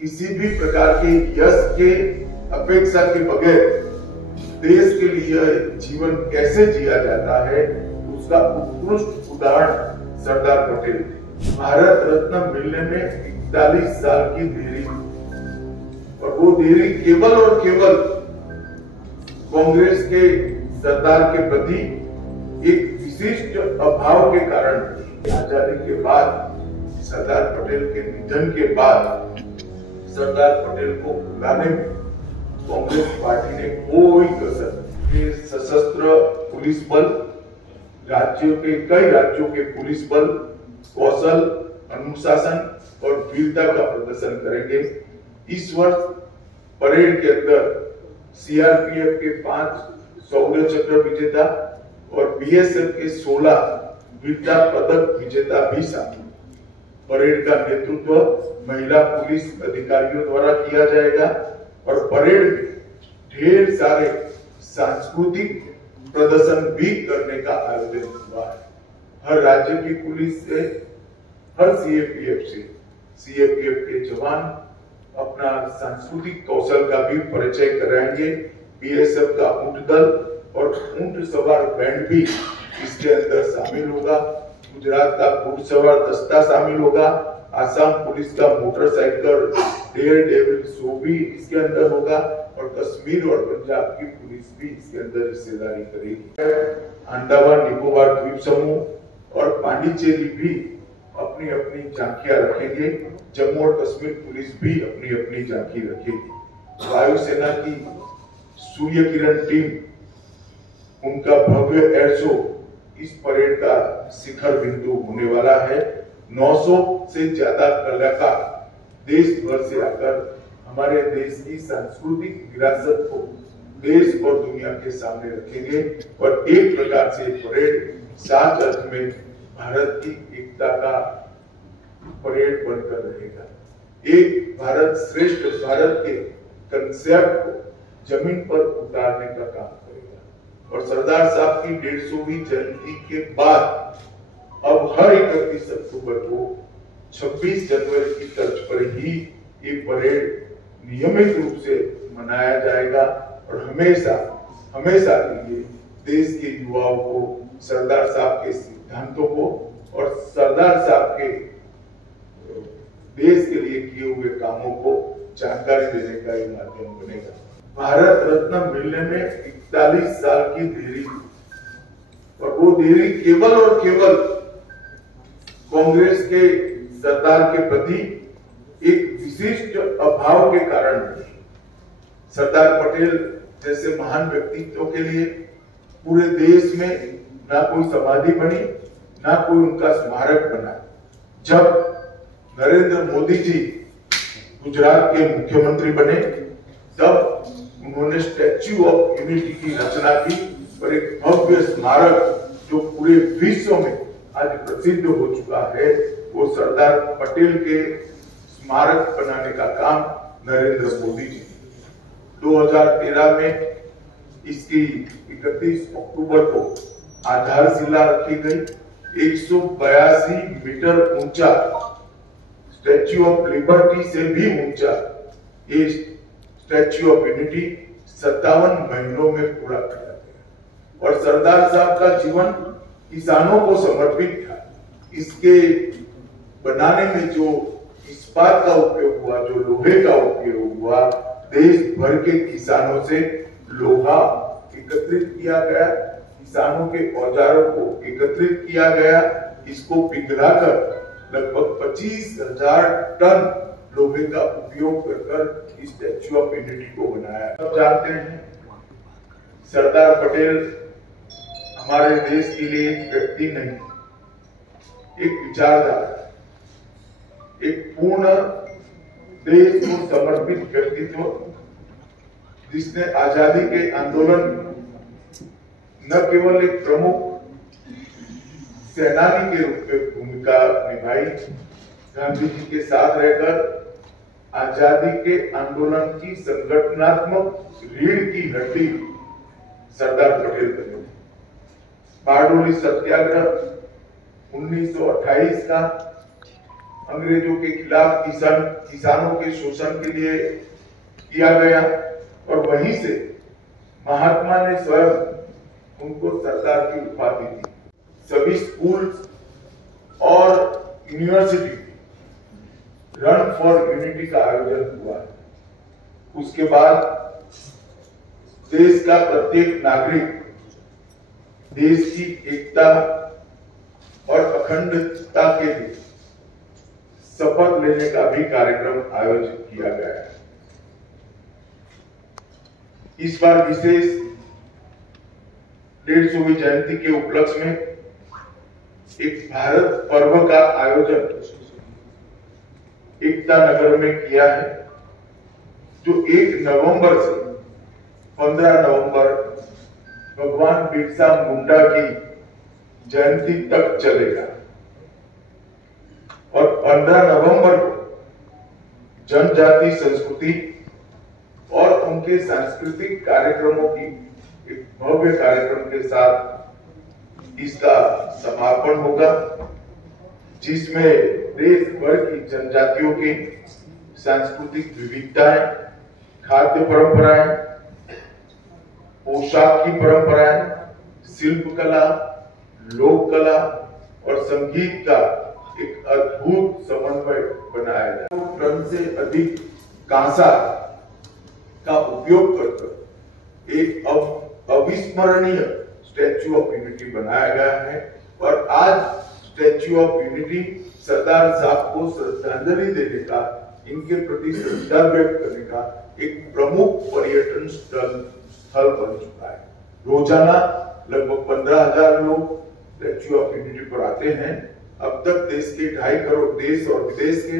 किसी भी प्रकार के यश के अपेक्षा के बगैर देश के लिए जीवन कैसे जिया जाता है उसका उत्कृष्ट उदाहरण सरदार पटेल थे। भारत रत्न मिलने में 41 साल की देरी और वो देरी केवल और केवल कांग्रेस के सरदार के प्रति एक विशिष्ट अभाव के कारण। आजादी के बाद सरदार पटेल के निधन के बाद सरदार पटेल को भुलाने में कांग्रेस पार्टी ने कोई कसर। सशस्त्र पुलिस बल, कई राज्यों के पुलिस बल कौशल, अनुशासन और वीरता का प्रदर्शन करेंगे। इस वर्ष परेड के अंदर सीआरपीएफ के 5 शौर्य चक्र विजेता और बीएसएफ के 16 वीरता पदक विजेता भी शामिल। परेड का नेतृत्व महिला पुलिस अधिकारियों द्वारा किया जाएगा और परेड में ढेर सारे सांस्कृतिक प्रदर्शन भी करने का आयोजन हुआ है। हर राज्य की पुलिस से, हर सीएपीएफ के जवान अपना सांस्कृतिक कौशल का भी परिचय कराएंगे। बीएसएफ का ऊंट दल और ऊंट सवार बैंड भी इसके अंदर शामिल होगा। गुजरात का घुड़सवार दस्ता शामिल होगा। आसाम पुलिस का मोटरसाइकिल डेयर डेविल शो भी इसके अंदर होगा और कश्मीर और पंजाब की पुलिस भी इसके अंदर हिस्सेदारी करेगी। अंडमान निकोबार द्वीप समूह और पांडिचेरी भी अपनी अपनी झांकियां रखेंगे। जम्मू और कश्मीर पुलिस भी अपनी अपनी झांकी रखेगी। वायुसेना की सूर्य किरण टीम, उनका भव्य एयर शो इस परेड का शिखर बिंदु होने वाला है। 900 से ज्यादा कलाकार देश भर से आकर हमारे देश की सांस्कृतिक विरासत को देश और दुनिया के सामने रखेंगे और एक प्रकार से परेड सात अर्थ में भारत की एकता का परेड बनकर रहेगा। एक भारत श्रेष्ठ भारत के कंसेप्ट को जमीन पर उतारने का काम करेगा और सरदार साहब की 150वीं जयंती के बाद अब हर 31 अक्टूबर को 26 जनवरी की तर्ज पर ही ये परेड नियमित रूप से मनाया जाएगा और हमेशा के लिए देश के युवाओं को सरदार साहब के सिद्धांतों को और सरदार साहब के देश के लिए किए हुए कामों को जानकारी देने का एक माध्यम बनेगा। भारत रत्न मिलने में 41 साल की देरी और वो देरी केवल और केवल कांग्रेस के सरदार के प्रति एक विशिष्ट अभाव के कारण। सरदार पटेल जैसे महान व्यक्तित्व के लिए पूरे देश में ना कोई समाधि बनी, ना कोई उनका स्मारक बना। जब नरेंद्र मोदी जी गुजरात के मुख्यमंत्री बने तब उन्होंने स्टैच्यू ऑफ यूनिटी की रचना की और एक भव्य स्मारक जो पूरे विश्व में आज प्रसिद्ध हो चुका है, वो सरदार पटेल के स्मारक बनाने का काम नरेंद्र मोदी जी। 2013 में इसकी 31 अक्टूबर को आधारशिला रखी गई। 182 मीटर ऊंचा स्टैच्यू ऑफ लिबर्टी से भी ऊंचा ये स्टैच्यू ऑफ यूनिटी 57 महीनों में पूरा किया गया और सरदार साहब का जीवन किसानों को समर्पित था। इसके बनाने में जो इस्पात का उपयोग हुआ, जो लोहे का उपयोग हुआ, देश भर के किसानों से लोहा एकत्रित किया गया, किसानों के औजारों को एकत्रित किया गया, इसको पिघलाकर लगभग 25,000 टन लोहे का उपयोग कर इस स्टैच्यू ऑफ यूनिटी को बनाया। सब जानते हैं सरदार पटेल हमारे देश के लिए एक व्यक्ति नहीं, एक विचारधारा, एक पूर्ण देश को समर्पित व्यक्तित्व जिसने आजादी के आंदोलन न केवल एक प्रमुख सेनानी के रूप में भूमिका निभाई, गांधी जी के साथ रहकर आजादी के आंदोलन की संगठनात्मक रीढ़ की हड्डी सरदार पटेल बने। बारडोली सत्याग्रह 1928 का अंग्रेजों के खिलाफ किसानों के शोषण के लिए किया गया और वहीं से महात्मा ने स्वयं उनको सरदार की उपाधि दी। सभी स्कूल और यूनिवर्सिटी रन फॉर यूनिटी का आयोजन हुआ। उसके बाद देश का प्रत्येक नागरिक देश की एकता और अखंडता के लिए शपथ लेने का भी कार्यक्रम आयोजित किया गया है। इस बार विशेष 150वीं जयंती के उपलक्ष्य में एक भारत पर्व का आयोजन एकता नगर में किया है, जो 1 नवंबर से 15 नवंबर भगवान बिरसा मुंडा की जयंती तक चलेगा और 15 नवंबर को जनजाति संस्कृति और उनके सांस्कृतिक कार्यक्रमों की एक भव्य कार्यक्रम के साथ इसका समापन होगा, जिसमें देश भर की जनजातियों की सांस्कृतिक विविधताएं, खाद्य परंपराएं, पोशाक की परंपराएं, शिल्प कला, लोक कला और संगीत का एक अद्भुत समन्वय बनाया जाए। टन से अधिक कांसा का उपयोग कर एक अविस्मरणीय स्टैच्यू ऑफ यूनिटी बनाया गया है और आज स्टैच्यू ऑफ यूनिटी सरदार साहब को श्रद्धांजलि देने का, इनके प्रति श्रद्धा व्यक्त करने का एक प्रमुख पर्यटन स्थल बन चुका है। रोजाना लगभग 15,000 लोग स्टैच्यू ऑफ यूनिटी पर आते हैं। अब तक देश के 2.5 करोड़, देश और विदेश के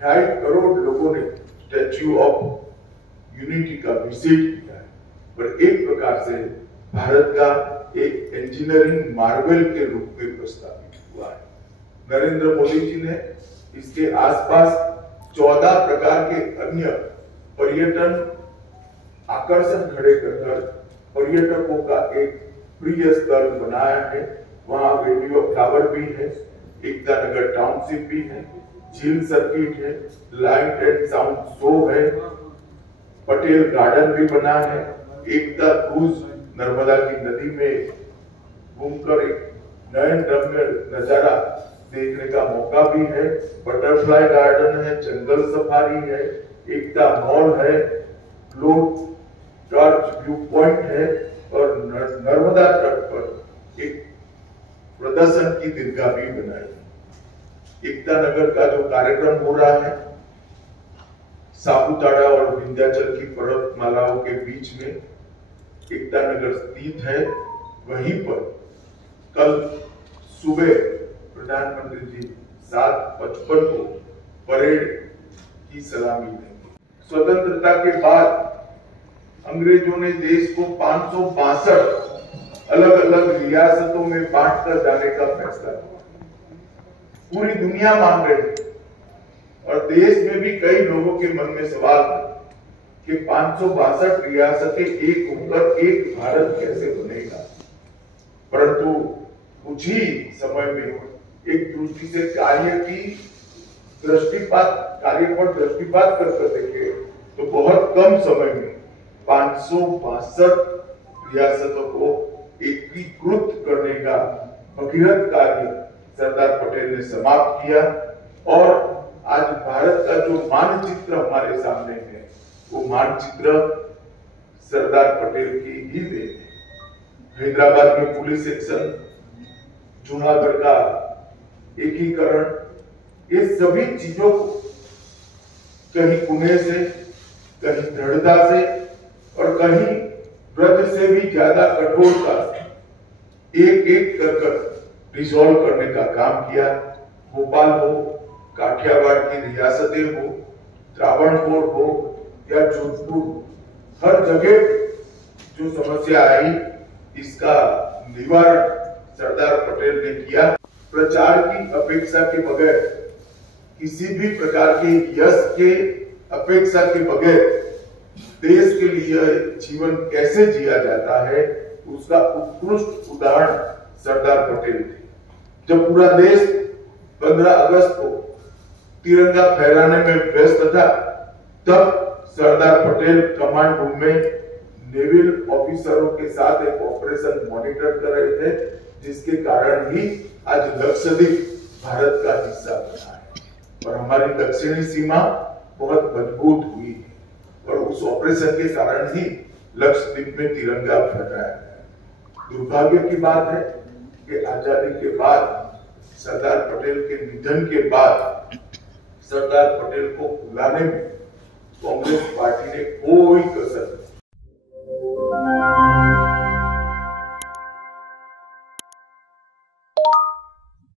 2.5 करोड़ लोगों ने स्टैच्यू ऑफ यूनिटी का विजिट किया है और एक प्रकार से भारत का एक इंजीनियरिंग मार्वल के रूप में प्रस्तावित हुआ है। नरेंद्र मोदी जी ने इसके आसपास 14 प्रकार के अन्य पर्यटन आकर्षण खड़े कर पर्यटकों का एक प्रिय स्थल बनाया है। वहां वैली ऑफ फ्लावर भी है, एकता नगर टाउनशिप भी है, झील सर्किट है, लाइट एंड साउंड शो है, पटेल गार्डन भी बना है, एकता क्रूज नर्मदा की नदी में घूमकर एक नयन रम्य नजारा देखने का मौका भी है, बटरफ्लाई गार्डन है, जंगल सफारी है, एकता मॉल है, ग्लोब टॉर्च व्यू पॉइंट है और नर्मदा तट पर एक प्रदर्शन की दीर्घा भी बनाई। एकता नगर का जो कार्यक्रम हो रहा है, सापुतारा और विंध्याचल की पर्वतमालाओं के बीच में एकता नगर स्थित है। वहीं पर कल सुबह प्रधानमंत्री जी 7:55 को परेड की सलामी देंगे। स्वतंत्रता के बाद अंग्रेजों ने देश को 562 अलग अलग रियासतों में बांटकर जाने का फैसला किया। पूरी दुनिया मान रही थी और देश में भी कई लोगों के मन में सवाल था कि 562 रियासतें एक होकर एक भारत कैसे बनेगा। परंतु कुछ ही समय में एक दृष्टि से कार्य पर दृष्टिपात कर देखे तो बहुत कम समय में 562 रियासतों को एकीकृत करने का भगीरथ कार्य सरदार पटेल ने समाप्त किया और आज भारत का जो मानचित्र हमारे सामने है, वो मानचित्र सरदार पटेल की ही देन है। हैदराबाद में पुलिस एक्शन, जूनागढ़ का एकीकरण, ये सभी चीजों को कहीं पुणे से, कहीं दृढ़ता से और कहीं ब्रज से भी ज्यादा कठोरता से एक एक कर रिजॉल्व करने का काम किया। भोपाल हो, काठियावाड़ की रियासतें हो, त्रावणकोर हो या जोधपुर, हर जगह जो समस्या आई इसका निवारण सरदार पटेल ने किया। प्रचार की अपेक्षा के बगैर, किसी भी प्रकार के यश के अपेक्षा के बगैर देश के लिए जीवन कैसे जिया जाता है, उसका उत्कृष्ट उदाहरण सरदार पटेल थे। जब पूरा देश 15 अगस्त को तिरंगा फहराने में व्यस्त था, तब सरदार पटेल कमांड रूम में नेवल ऑफिसरों के साथ एक ऑपरेशन मॉनिटर कर रहे थे, जिसके कारण ही आज लक्षद्वीप भारत का हिस्सा बना है और हमारी दक्षिणी सीमा बहुत मजबूत हुई है और उस ऑपरेशन के कारण ही लक्षद्वीप में तिरंगा फहराया गया। दुर्भाग्य की बात है कि आजादी के बाद सरदार पटेल के निधन के बाद सरदार पटेल को बुलाने में कांग्रेस पार्टी ने कोई कसर